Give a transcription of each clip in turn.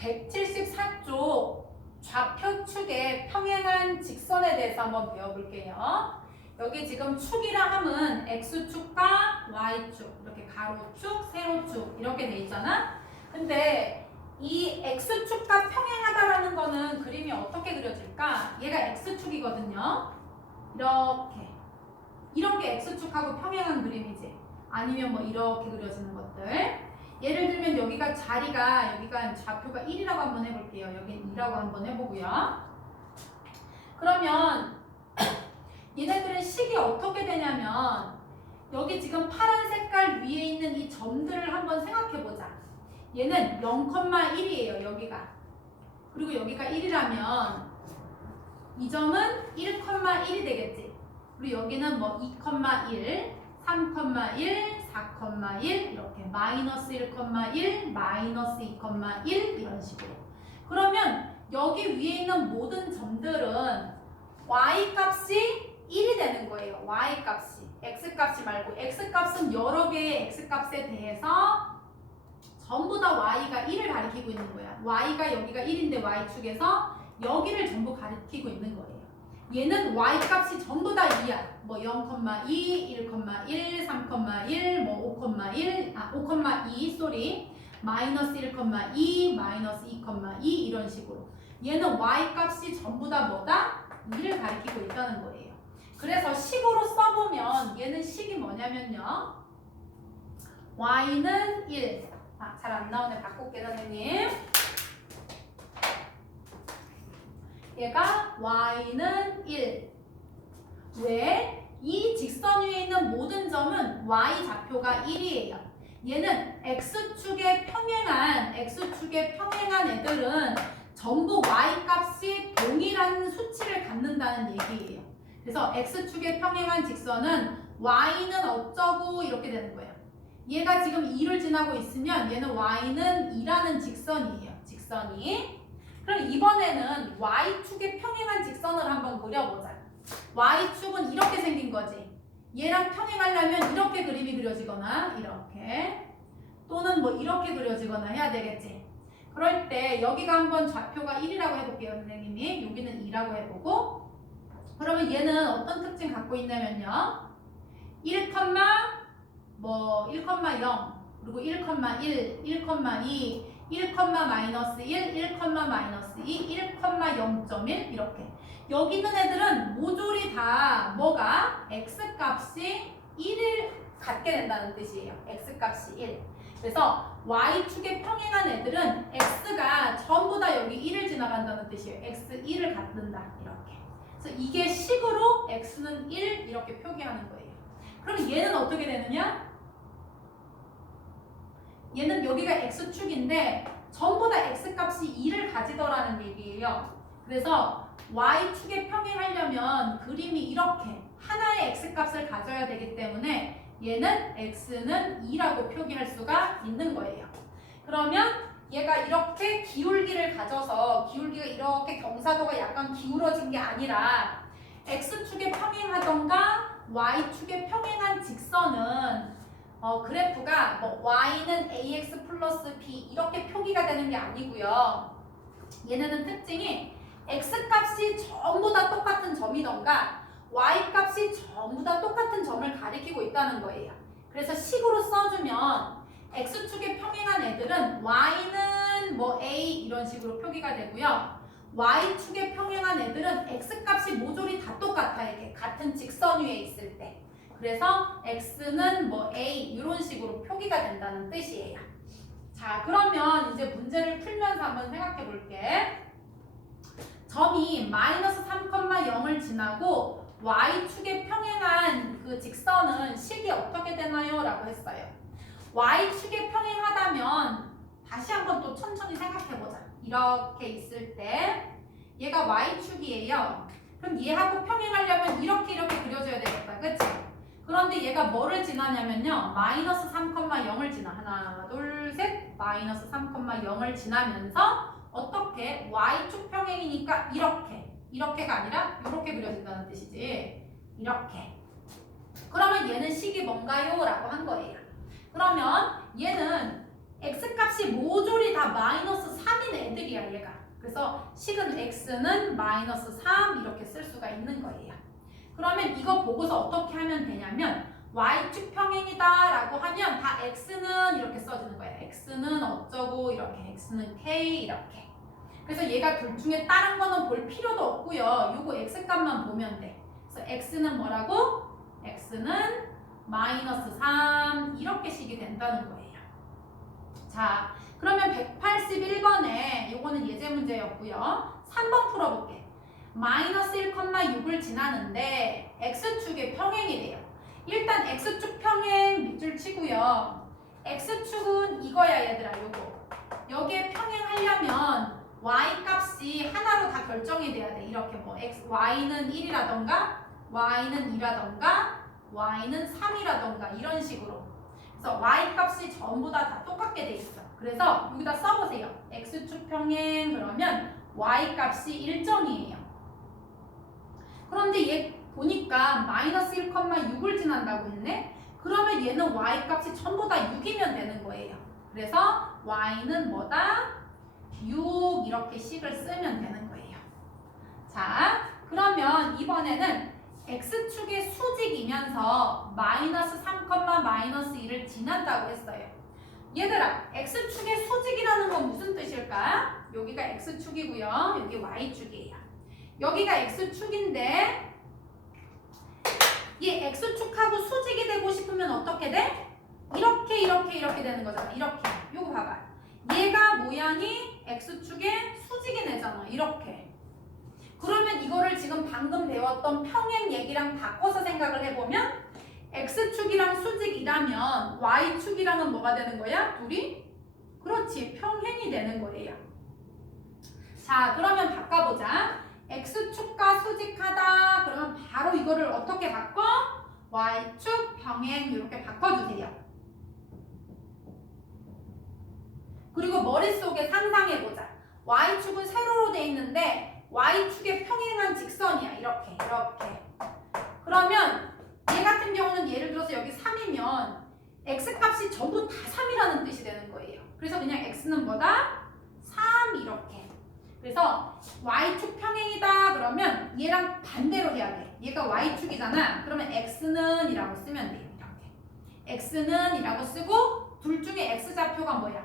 174쪽 좌표축의 평행한 직선에 대해서 한번 배워볼게요. 여기 지금 축이라 함은 X축과 Y축, 이렇게 가로축, 세로축 이렇게 돼 있잖아. 근데 이 X축과 평행하다라는 거는 그림이 어떻게 그려질까? 얘가 X축이거든요. 이런 게 X축하고 평행한 그림이지. 아니면 뭐 이렇게 그려지는 것들. 예를 들면 여기가 좌표가 1이라고 한번 해볼게요. 여긴 2라고 한번 해보고요. 그러면 얘네들의 식이 어떻게 되냐면 여기 지금 파란 색깔 위에 있는 이 점들을 한번 생각해보자. 얘는 0,1이에요. 여기가. 그리고 여기가 1이라면 이 점은 1,1이 되겠지. 그리고 여기는 뭐 2,1, 3,1, 4,1 이렇게 마이너스 1,1, 마이너스 2,1 이런 식으로. 그러면 여기 위에 있는 모든 점들은 y값이 1이 되는 거예요. y값이. x값이 말고 x값은 여러 개의 x값에 대해서 전부 다 y가 1을 가리키고 있는 거야. y가 여기가 1인데 y축에서 여기를 전부 가리키고 있는 거예요. 얘는 y값이 전부 다 2야. 뭐 0,2, 1,1, 3,1, 뭐 5,2, 마이너스 1,2, 마이너스 2,2 이런 식으로. 얘는 y값이 전부 다 뭐다? 2를 가리키고 있다는 거예요. 그래서 식으로 써보면 얘는 식이 뭐냐면요. y는 1. 잘 안 나오네. 바꿀게 선생님. 얘가 y는 1. 왜? 이 직선 위에 있는 모든 점은 y 좌표가 1이에요. 얘는 x축에 평행한 애들은 전부 y값이 동일한 수치를 갖는다는 얘기예요. 그래서 x축에 평행한 직선은 y는 어쩌고 이렇게 되는 거예요. 얘가 지금 2를 지나고 있으면 얘는 y는 2라는 직선이에요. 직선이. 그럼 이번에는 y축에 평행한 직선을 한번 그려보자. y축은 이렇게 생긴 거지. 얘랑 평행하려면 이렇게 그림이 그려지거나 이렇게 또는 뭐 이렇게 그려지거나 해야 되겠지. 그럴 때 여기가 한번 좌표가 1이라고 해볼게요. 선생님이. 여기는 2라고 해보고 그러면 얘는 어떤 특징 갖고 있냐면요. 1, 뭐 1,0 그리고 1,1, 1,2 1, 마이너스 1, 1, 마이너스 2, 1, 0.1 이렇게. 여기 있는 애들은 모조리 다 뭐가? x값이 1을 갖게 된다는 뜻이에요. x값이 1. 그래서 y축에 평행한 애들은 x가 전부 다 여기 1을 지나간다는 뜻이에요. x1을 갖는다. 이렇게. 그래서 이게 식으로 x는 1 이렇게 표기하는 거예요. 그럼 얘는 어떻게 되느냐? 얘는 여기가 x축인데 전부 다 x값이 2를 가지더라는 얘기예요. 그래서 y축에 평행하려면 그림이 이렇게 하나의 x값을 가져야 되기 때문에 얘는 x는 2라고 표기할 수가 있는 거예요. 그러면 얘가 이렇게 기울기를 가져서 기울기가 이렇게 경사도가 약간 기울어진 게 아니라 x축에 평행하던가 y축에 평행한 직선은 그래프가 뭐 y는 ax 플러스 b 이렇게 표기가 되는 게 아니고요. 얘네는 특징이 x값이 전부 다 똑같은 점이던가 y값이 전부 다 똑같은 점을 가리키고 있다는 거예요. 그래서 식으로 써주면 x축에 평행한 애들은 y는 뭐 a 이런 식으로 표기가 되고요. y축에 평행한 애들은 x값이 모조리 다 똑같아. 이게 같은 직선 위에 있을 때. 그래서 x는 뭐 a 이런 식으로 표기가 된다는 뜻이에요. 자, 그러면 이제 문제를 풀면서 한번 생각해 볼게. 점이 마이너스 3,0을 지나고 y축에 평행한 그 직선은 식이 어떻게 되나요? 라고 했어요. y축에 평행하다면 다시 한번 또 천천히 생각해 보자. 이렇게 있을 때 얘가 y축이에요. 그럼 얘하고 평행하려면 이렇게 그려줘야 되겠다. 그치? 그런데 얘가 뭐를 지나냐면요. 마이너스 3,0을 지나. 하나, 둘, 셋. 마이너스 3,0을 지나면서 어떻게? y축 평행이니까 이렇게가 아니라 이렇게 그려진다는 뜻이지. 이렇게. 그러면 얘는 식이 뭔가요? 라고 한 거예요. 그러면 얘는 x값이 모조리 다 마이너스 3인 실이야 얘가. 그래서 식은 x는 마이너스 3 이렇게 쓸 수가 있는 거예요. 그러면 이거 보고서 어떻게 하면 되냐면 y축 평행이다 라고 하면 다 x는 이렇게 써주는 거예요. x는 어쩌고 이렇게, x는 k 이렇게. 그래서 얘가 둘 중에 다른 거는 볼 필요도 없고요. 요거 x값만 보면 돼. 그래서 x는 뭐라고? x는 마이너스 3 이렇게 식이 된다는 거예요. 자, 그러면 181번에 요거는 예제 문제였고요. 3번 풀어볼게. 마이너스 1,6을 지나는데 x축의 평행이 돼요. 일단 x축 평행 밑줄 치고요. x축은 이거야 얘들아, 요거. 여기에 평행하려면 y 값이 하나로 다 결정이 돼야 돼. 이렇게 뭐 y는 1이라던가 y는 2라던가 y는 3이라던가 이런 식으로. 그래서 y 값이 전부 다 똑같게 돼 있어. 그래서 여기다 써보세요. x축 평행 그러면 y 값이 일정이에요. 그런데 얘 보니까 마이너스 1,6을 지난다고 했네? 그러면 얘는 y 값이 전부 다 6이면 되는 거예요. 그래서 y는 뭐다? 6 이렇게 식을 쓰면 되는 거예요. 자, 그러면 이번에는 x축의 수직이면서 마이너스 3, 마이너스 2를 지난다고 했어요. 얘들아, x축의 수직이라는 건 무슨 뜻일까? 여기가 x축이고요. 여기 y축이에요. 여기가 x축인데 이 x축하고 수직이 되고 싶으면 어떻게 돼? 이렇게 되는 거잖아. 이렇게. 요거 봐봐. 얘가 모양이 x축의 수직이 되잖아. 이렇게. 그러면 이거를 지금 방금 배웠던 평행 얘기랑 바꿔서 생각을 해보면 x축이랑 수직이라면 y축이랑은 뭐가 되는 거야? 둘이? 그렇지. 평행이 되는 거예요. 자, 그러면 바꿔보자. x축과 수직하다. 그러면 바로 이거를 어떻게 바꿔? y축 평행 이렇게 바꿔주세요. 그리고 머릿속에 상상해보자. y축은 세로로 돼 있는데 y축에 평행한 직선이야. 이렇게. 그러면 얘 같은 경우는 예를 들어서 여기 3이면 x값이 전부 다 3이라는 뜻이 되는 거예요. 그래서 그냥 x는 뭐다? 3 이렇게. 그래서 y축 평행이다 그러면 얘랑 반대로 해야 돼. 얘가 y축이잖아. 그러면 x는 이라고 쓰면 돼요. 이렇게. x는 이라고 쓰고 둘 중에 x좌표가 뭐야?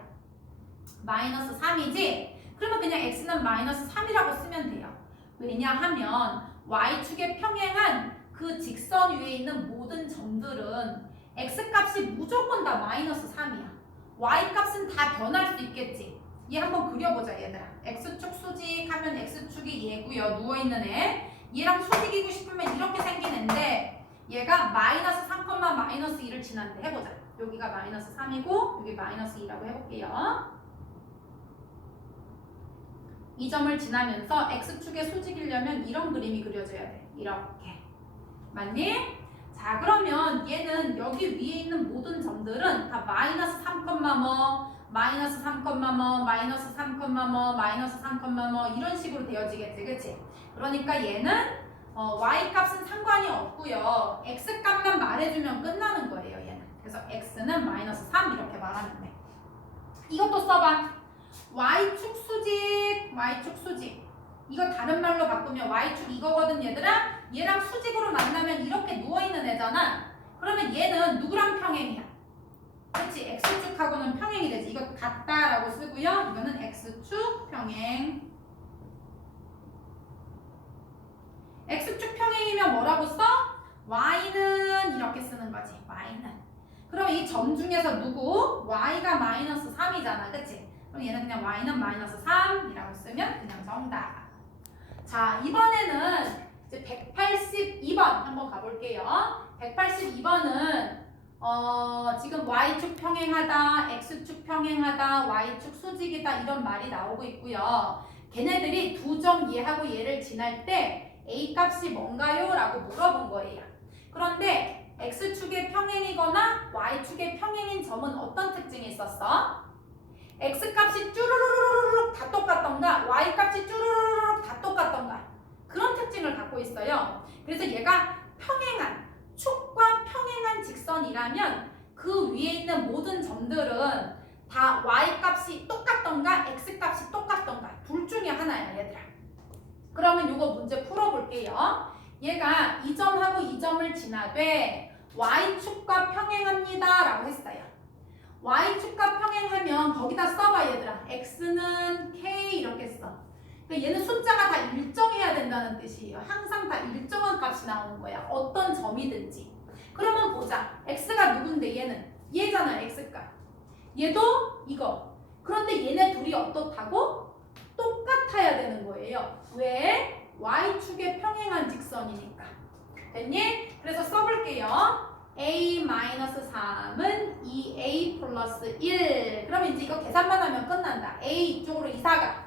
마이너스 3이지? 그러면 그냥 x는 마이너스 3이라고 쓰면 돼요. 왜냐하면 y축에 평행한 그 직선 위에 있는 모든 점들은 x값이 무조건 다 마이너스 3이야. y값은 다 변할 수 있겠지. 얘 한번 그려보자 얘들아. x축 수직 하면 x축이 얘고요. 누워있는 애. 얘랑 수직이고 싶으면 이렇게 생긴 애인데 얘가 마이너스 3, 마이너스 2를 지난데 해보자. 여기가 마이너스 3이고 여기 마이너스 2라고 해볼게요. 이 점을 지나면서 x축의 수직이려면 이런 그림이 그려져야 돼. 이렇게. 맞니? 자, 그러면 얘는 여기 위에 있는 모든 점들은 다 마이너스 3, 마이너스 3, 마이너스 3, 마이너스 3, 이런 식으로 되어지겠지, 그치? 그러니까 얘는 y값은 상관이 없고요. x값만 말해주면 끝나는 거예요, 얘는. 그래서 x는 마이너스 3 이렇게 말하면 돼. 이것도 써봐. y축 수직. 이거 다른 말로 바꾸면 y축 이거거든, 얘들아? 얘랑 수직으로 만나면 이렇게 누워있는 애잖아. 그러면 얘는 누구랑 평행이야? 그렇지, x축하고는 평행이 되지. 이거 같다라고 쓰고요. 이거는 x축 평행. x축 평행이면 뭐라고 써? y는 이렇게 쓰는 거지. y는. 그럼 이 점 중에서 누구? y가 마이너스 3이잖아. 그치? 그럼 얘는 그냥 y는 마이너스 3이라고 쓰면 그냥 정답. 자, 이번에는 이제 182번 한번 가볼게요. 182번은 지금 y축 평행하다, x축 평행하다, y축 수직이다 이런 말이 나오고 있고요. 걔네들이 두 점 얘하고 얘를 지날 때 a 값이 뭔가요? 라고 물어본 거예요. 그런데 x축의 평행이거나 y축의 평행인 점은 어떤 특징이 있었어? x값이 쭈루루루룩 다 똑같던가 y값이 쭈루루룩 다 똑같던가 그런 특징을 갖고 있어요. 그래서 얘가 평행한 축과 평행한 직선이라면 그 위에 있는 모든 점들은 다 y값이 똑같던가 x값이 똑같던가 그러면 요거 문제 풀어볼게요. 얘가 이 점하고 이 점을 지나되 y축과 평행합니다 라고 했어요. y축과 평행하면 거기다 써봐 얘들아. x는 k 이렇게 써. 그러니까 얘는 숫자가 다 일정해야 된다는 뜻이에요. 항상 다 일정한 값이 나오는 거야. 어떤 점이든지. 그러면 보자. x가 누군데 얘는? 얘잖아 x값. 얘도 이거. 그런데 얘네 둘이 어떻다고? 똑같아야 되는 거예요. 왜? y축에 평행한 직선이니까. 됐니? 그래서 써볼게요. a-3은 2a 플러스 1. 그럼 이제 이거 계산만 하면 끝난다. a 이쪽으로 이사가.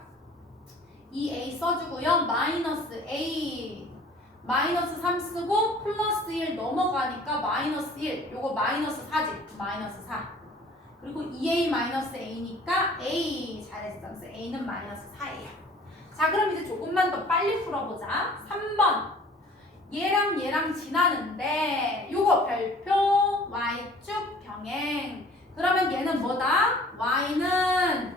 2a 써주고요. 마이너스 a. 마이너스 3 쓰고 플러스 1 넘어가니까 마이너스 1. 요거 마이너스 4지. 마이너스 4. 그리고 2a 마이너스 a니까 a. 잘했어. 그래서 a는 마이너스 4예요. 자, 그럼 이제 조금만 더 빨리 풀어보자. 3번. 얘랑 지나는데 요거 별표 y축 평행. 그러면 얘는 뭐다? y는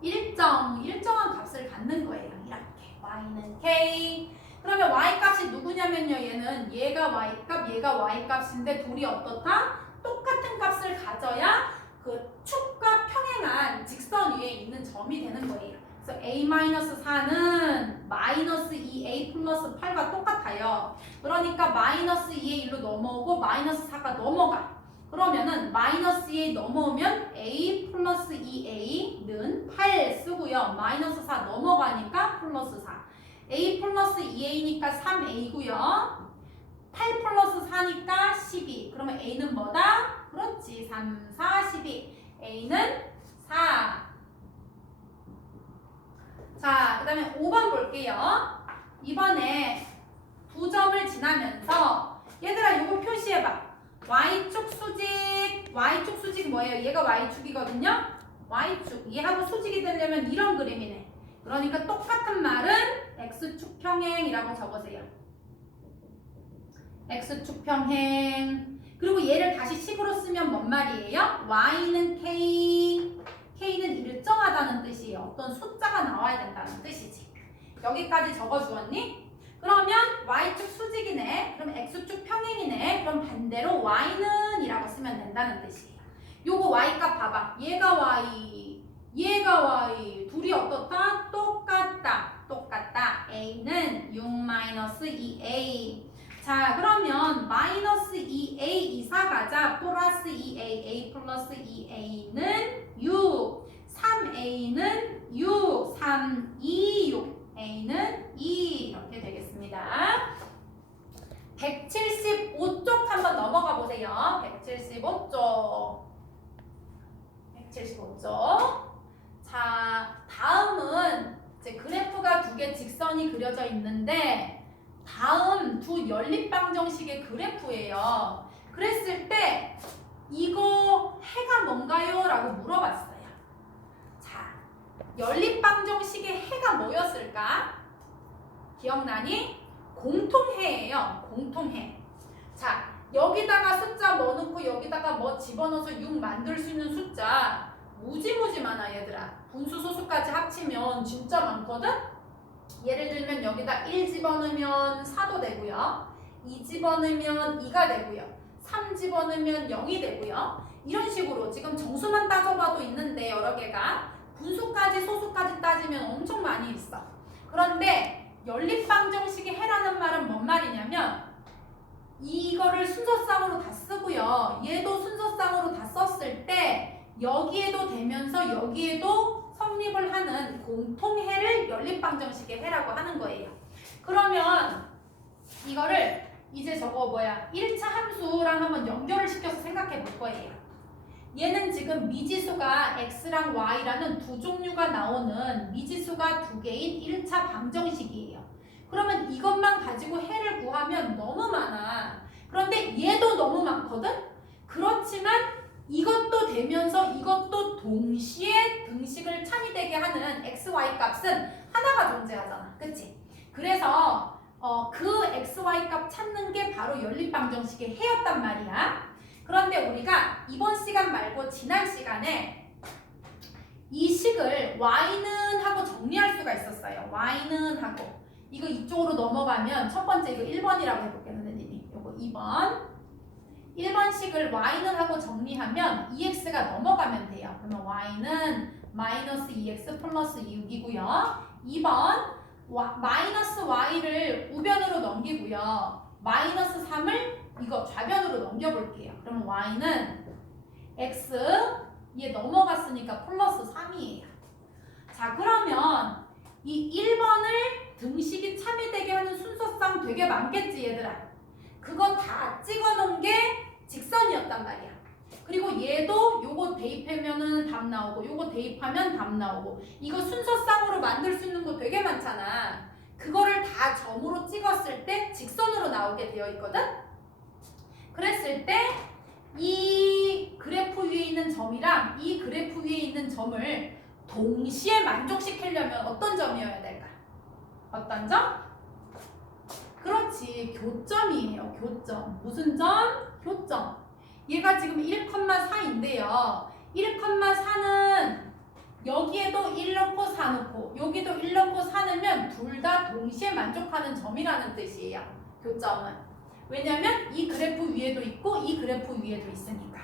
일정한 값을 갖는 거예요. 이렇게. y는 k. 그러면 y값이 누구냐면요. 얘가 y값, 얘가 y값인데 둘이 어떻다? 똑같은 값을 가져야 그 축과 평행한 직선 위에 있는 점이 되는 거예요. 그래서 a-4는 마이너스 2a 플러스 8과 똑같아요. 그러니까 마이너스 2의 1로 넘어오고 마이너스 4가 넘어가. 그러면은 마이너스 2a 넘어오면 a 플러스 2a는 8 쓰고요. 마이너스 4 넘어가니까 플러스 4. a 플러스 2a니까 3a고요. 8 플러스 4니까 12. 그러면 a는 뭐다? 그렇지. 3, 4, 12. a는 4. 자, 그 다음에 5번 볼게요. 이번에 두 점을 지나면서 얘들아 요거 표시해봐. y축 수직. y축 수직 뭐예요? 얘가 y축이거든요. y축. 얘하고 수직이 되려면 이런 그림이네. 그러니까 똑같은 말은 x축 평행이라고 적으세요. x축 평행. 그리고 얘를 다시 식으로 쓰면 뭔 말이에요? y는 k. k는 일정하다는 뜻이에요. 어떤 숫자가 나와야 된다는 뜻이지. 여기까지 적어주었니? 그러면 y축 수직이네. 그럼 x축 평행이네. 그럼 반대로 y는 이라고 쓰면 된다는 뜻이에요. 요거 y값 봐봐. 얘가 y, 얘가 y. 둘이 어떻다? 똑같다. a는 6-2a. 자, 그러면 마이너스 2a 이사 가자. 플러스 2a, a 플러스 2a는 6. 3a는 6. 3, 2, 6. a는 2. 이렇게 되겠습니다. 175쪽 한번 넘어가 보세요. 175쪽. 자, 다음은 이제 그래프가 두 개 직선이 그려져 있는데 다음 두 연립방정식의 그래프예요. 그랬을 때 이거 해가 뭔가요? 라고 물어봤어요. 자, 연립방정식의 해가 뭐였을까? 기억나니? 공통해예요. 공통해. 자, 여기다가 숫자 뭐 넣고 여기다가 뭐 집어넣어서 6 만들 수 있는 숫자 무지무지 많아 얘들아. 분수 소수까지 합치면 진짜 많거든? 예를 들면 여기다 1 집어넣으면 4도 되고요. 2 집어넣으면 2가 되고요. 3 집어넣으면 0이 되고요. 이런 식으로 지금 정수만 따져봐도 있는데 여러 개가 분수까지 소수까지 따지면 엄청 많이 있어. 그런데 연립방정식의 해라는 말은 뭔 말이냐면 이거를 순서상으로 다 쓰고요. 얘도 순서상으로 다 썼을 때 여기에도 되면서 여기에도 성립을 하는 공통해를 연립방정식의 해라고 하는 거예요. 그러면 이거를 이제 저거 1차 함수랑 한번 연결을 시켜서 생각해 볼 거예요. 얘는 지금 미지수가 x랑 y라는 두 종류가 나오는 미지수가 두 개인 1차 방정식이에요. 그러면 이것만 가지고 해를 구하면 너무 많아. 그런데 얘도 너무 많거든? 그렇지만 이것도 되면서 이것도 동시에 등식을 참이되게 하는 x, y 값은 하나가 존재하잖아. 그치? 그래서 그 x, y 값 찾는 게 바로 연립방정식의 해였단 말이야. 그런데 우리가 이번 시간 말고 지난 시간에 이 식을 y는 하고 정리할 수가 있었어요. y는 하고 이거 이쪽으로 넘어가면 첫 번째 이거 1번이라고 해볼게요. 선생님이 이거 2번 1번식을 y는 하고 정리하면 2x가 넘어가면 돼요. 그러면 y는 마이너스 2x 플러스 6이고요. 2번 마이너스 y를 우변으로 넘기고요. 마이너스 3을 이거 좌변으로 넘겨볼게요. 그러면 y는 x 얘 넘어갔으니까 플러스 3이에요. 자, 그러면 이 1번을 등식이 참이되게 하는 순서상 되게 많겠지 얘들아. 그거 다 찍어놓은 게 직선이었단 말이야. 그리고 얘도 요거 대입하면은 답 나오고 요거 대입하면 답 나오고 이거 순서상으로 만들 수 있는 거 되게 많잖아. 그거를 다 점으로 찍었을 때 직선으로 나오게 되어 있거든. 그랬을 때 이 그래프 위에 있는 점이랑 이 그래프 위에 있는 점을 동시에 만족시키려면 어떤 점이어야 될까? 어떤 점? 그렇지, 교점이에요. 교점. 무슨 점? 교점. 얘가 지금 1,4인데요. 1,4는 여기에도 1 넣고 4 넣고 여기도 1 넣고 4 넣으면 둘 다 동시에 만족하는 점이라는 뜻이에요. 교점은. 왜냐면 이 그래프 위에도 있고 이 그래프 위에도 있으니까.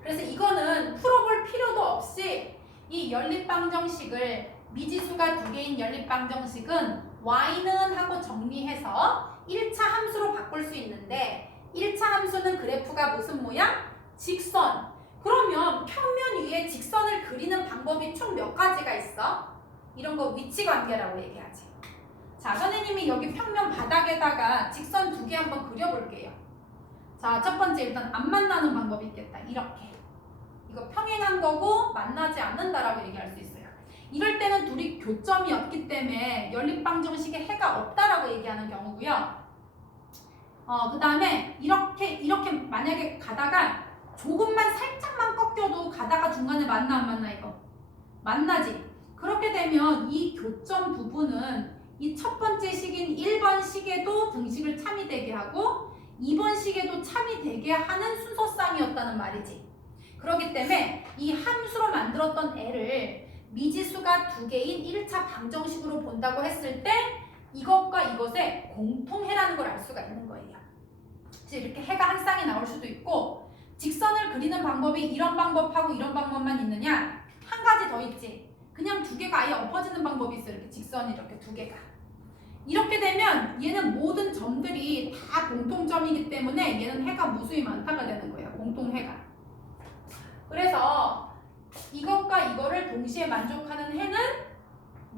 그래서 이거는 풀어볼 필요도 없이 이 연립방정식을 미지수가 2개인 연립방정식은 y는 하고 정리해서 1차 함수로 바꿀 수 있는데 1차 함수는 그래프가 무슨 모양? 직선. 그러면 평면 위에 직선을 그리는 방법이 총 몇 가지가 있어? 이런 거 위치관계라고 얘기하지. 자, 선생님이 여기 평면 바닥에다가 직선 2개 한번 그려볼게요. 자, 첫 번째 일단 안 만나는 방법이 있겠다. 이렇게. 이거 평행한 거고 만나지 않는다라고 얘기할 수 있어요. 이럴 때는 둘이 교점이었기 때문에 연립방정식에 해가 없다라고 얘기하는 경우고요. 그 다음에 이렇게 만약에 가다가 조금만 살짝만 꺾여도 가다가 중간에 만나 안 만나 이거? 만나지. 그렇게 되면 이 교점 부분은 이 첫 번째 식인 1번 식에도 등식을 참이되게 하고 2번 식에도 참이되게 하는 순서상이었다는 말이지. 그렇기 때문에 이 함수로 만들었던 애를 미지수가 2개인 1차 방정식으로 본다고 했을 때 이것과 이것의 공통해라는 걸 알 수가 있는 거예요. 그래서 이렇게 해가 한 쌍이 나올 수도 있고 직선을 그리는 방법이 이런 방법하고 이런 방법만 있느냐? 한 가지 더 있지. 그냥 2개가 아예 엎어지는 방법이 있어요. 이렇게 직선이 이렇게 2개가. 이렇게 되면 얘는 모든 점들이 다 공통점이기 때문에 얘는 해가 무수히 많다가 되는 거예요. 공통해가. 그래서 이것과 이거를 동시에 만족하는 해는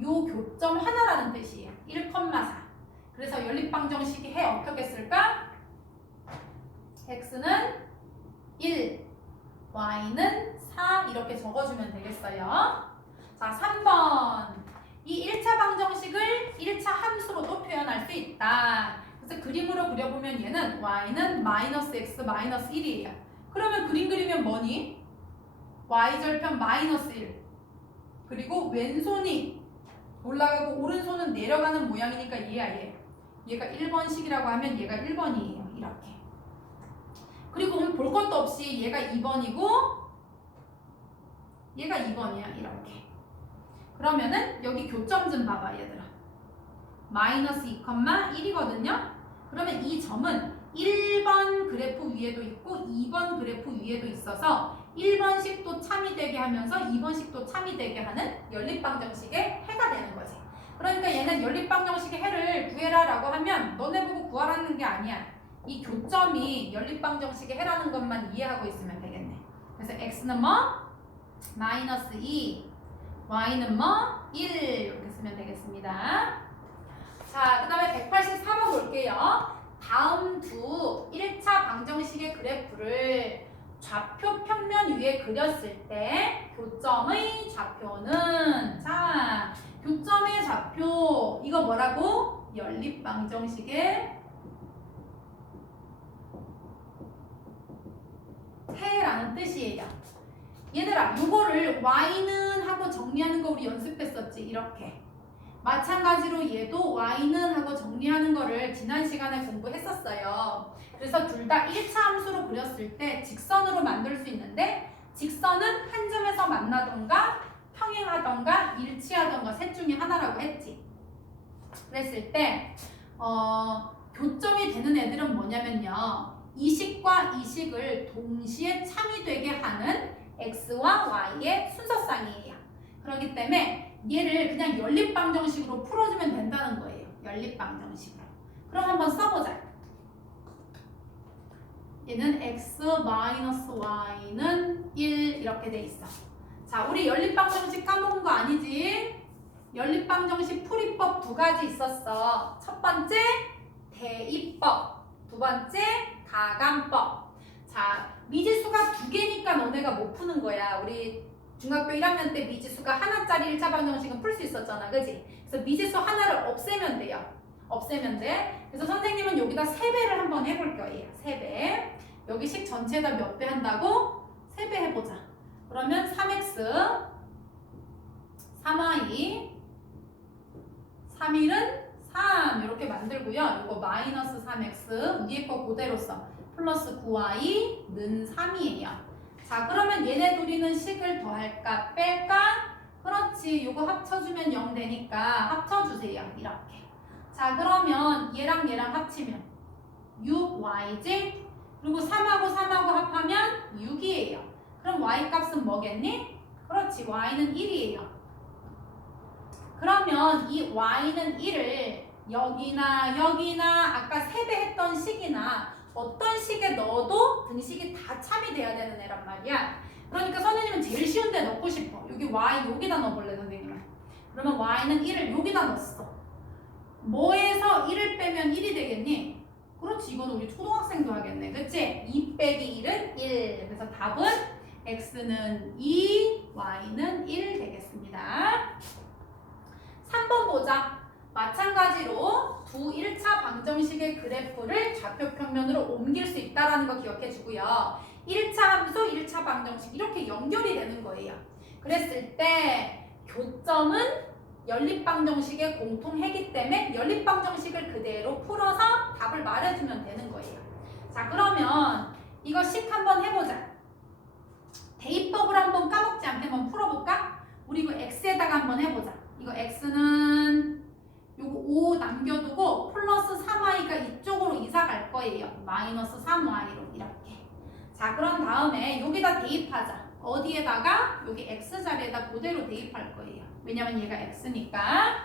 요 교점 하나라는 뜻이에요. 1,4. 그래서 연립방정식이 해 어떻게 쓸까? x는 1, y는 4 이렇게 적어주면 되겠어요. 자, 3번. 이 1차 방정식을 1차 함수로도 표현할 수 있다. 그래서 그림으로 그려보면 얘는 y는 마이너스 x 마이너스 1이에요. 그러면 그림 그리면 뭐니? y절편 마이너스 1. 그리고 왼손이 올라가고 오른손은 내려가는 모양이니까 얘야 얘. 얘가 1번식이라고 하면 얘가 1번이에요. 이렇게. 그리고 볼 것도 없이 얘가 2번이고 얘가 2번이야. 이렇게. 그러면은 여기 교점 좀 봐봐 얘들아. 마이너스 2,1이거든요. 그러면 이 점은 1번 그래프 위에도 있고 2번 그래프 위에도 있어서 1번식도 참이되게 하면서 2번식도 참이되게 하는 연립방정식의 해가 되는 거지. 그러니까 얘는 연립방정식의 해를 구해라 라고 하면 너네 보고 구하라는 게 아니야. 이 교점이 연립방정식의 해라는 것만 이해하고 있으면 되겠네. 그래서 x는 뭐? 마이너스 2, y는 뭐? 1 이렇게 쓰면 되겠습니다. 자, 그 다음에 184번 볼게요. 다음 두 1차 방정식의 그래프를 좌표 평면 위에 그렸을 때 교점의 좌표는 자, 교점의 좌표 이거 뭐라고? 연립방정식의 해라는 뜻이에요. 얘들아, 요거를 y는 하고 정리하는 거 우리 연습했었지. 이렇게. 마찬가지로 얘도 y는 하고 정리하는 거를 지난 시간에 공부했었어요. 그래서 둘 다 1차 함수로 그렸을 때 직선으로 만들 수 있는데 직선은 한 점에서 만나던가 평행하던가 일치하던가 셋 중에 하나라고 했지. 그랬을 때 교점이 되는 애들은 뭐냐면요. 이식과 이식을 동시에 참이되게 하는 x와 y의 순서쌍이에요. 그렇기 때문에 얘를 그냥 연립방정식으로 풀어주면 된다는 거예요. 연립방정식으로. 그럼 한번 써보자. 얘는 x 마이너스 y는 1 이렇게 돼 있어. 자, 우리 연립방정식 까먹은 거 아니지? 연립방정식 풀이법 두 가지 있었어. 첫 번째 대입법, 두 번째 가감법. 자, 미지수가 두 개니까 너네가 못 푸는 거야. 우리 중학교 1학년 때 미지수가 하나짜리 1차 방정식은 풀 수 있었잖아, 그지? 그래서 미지수 하나를 없애면 돼요. 없애면 돼. 그래서 선생님은 여기다 3배를 한번 해볼 거예요. 3배. 여기 식 전체에다 몇 배 한다고? 3배 해보자. 그러면 3x, 3y, 3일은 3 이렇게 만들고요. 이거 마이너스 3x 위에 거 그대로 써. 플러스 9y는 3이에요. 자, 그러면 얘네 둘이는 식을 더할까 뺄까? 그렇지. 이거 합쳐주면 0 되니까 합쳐주세요. 이렇게. 자, 그러면 얘랑 얘랑 합치면 6y지? 그리고 3하고 3하고 합하면 6이에요. 그럼 y 값은 뭐겠니? 그렇지. y는 1이에요. 그러면 이 y는 1을 여기나 아까 3배 했던 식이나 어떤 식에 넣어도 등식이 다 참이 돼야 되는 애란 말이야. 그러니까 선생님은 제일 쉬운 데 넣고 싶어. 여기 y 여기다 넣어볼래 선생님은. 그러면 y는 1을 여기다 넣었어. 뭐에서 1을 빼면 1이 되겠니? 그렇지. 이건 우리 초등학생도 하겠네. 그치? 2 빼기 1은 1. 그래서 답은 x는 2, y는 1 되겠습니다. 3번 보자. 마찬가지로 두 1차 방정식의 그래프를 좌표 평면으로 옮길 수 있다는 거 기억해 주고요. 1차 함수, 1차 방정식 이렇게 연결이 되는 거예요. 그랬을 때 교점은 연립방정식의 공통해기 때문에 연립방정식을 그대로 풀어서 답을 말해주면 되는 거예요. 자, 그러면 이거 식 한번 해보자. 대입법을 한번 까먹지 않게 한번 풀어볼까? 우리 이거 x에다가 한번 해보자. 이거 x는 요거 5 남겨두고 플러스 3y가 이쪽으로 이사 갈 거예요. 마이너스 3y로 이렇게. 자, 그런 다음에 여기다 대입하자. 어디에다가? 여기 x 자리에다 그대로 대입할 거예요. 왜냐면 얘가 x니까.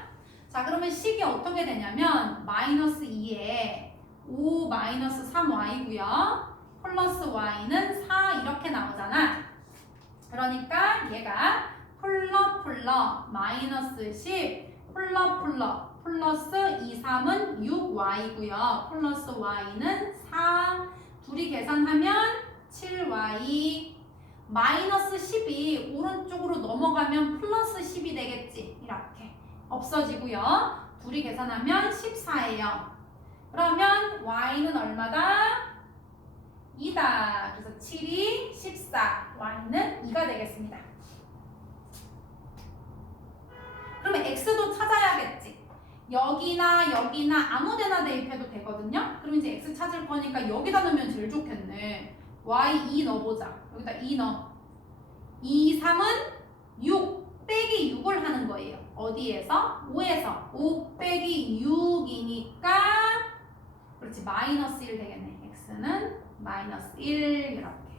자, 그러면 식이 어떻게 되냐면 마이너스 2에 5 마이너스 3y고요. 플러스 y는 4 이렇게 나오잖아. 그러니까 얘가 풀러 마이너스 10 풀러 플러스 2, 3은 6y고요. 플러스 y는 4 둘이 계산하면 7y 마이너스 10이 오른쪽으로 넘어가면 플러스 10이 되겠지. 이렇게 없어지고요. 둘이 계산하면 14예요. 그러면 y는 얼마다? 2다. 그래서 7이 14 y는 2가 되겠습니다. 그러면 x도 찾아야겠지. 여기나 아무 데나 대입해도 되거든요. 그럼 이제 x 찾을 거니까 여기다 넣으면 제일 좋겠네. y 2 넣어보자. 여기다 2 넣어. 2, 3은 6 빼기 6을 하는 거예요. 어디에서? 5에서. 5 빼기 6이니까 그렇지. 마이너스 1 되겠네. x는 마이너스 1 이렇게.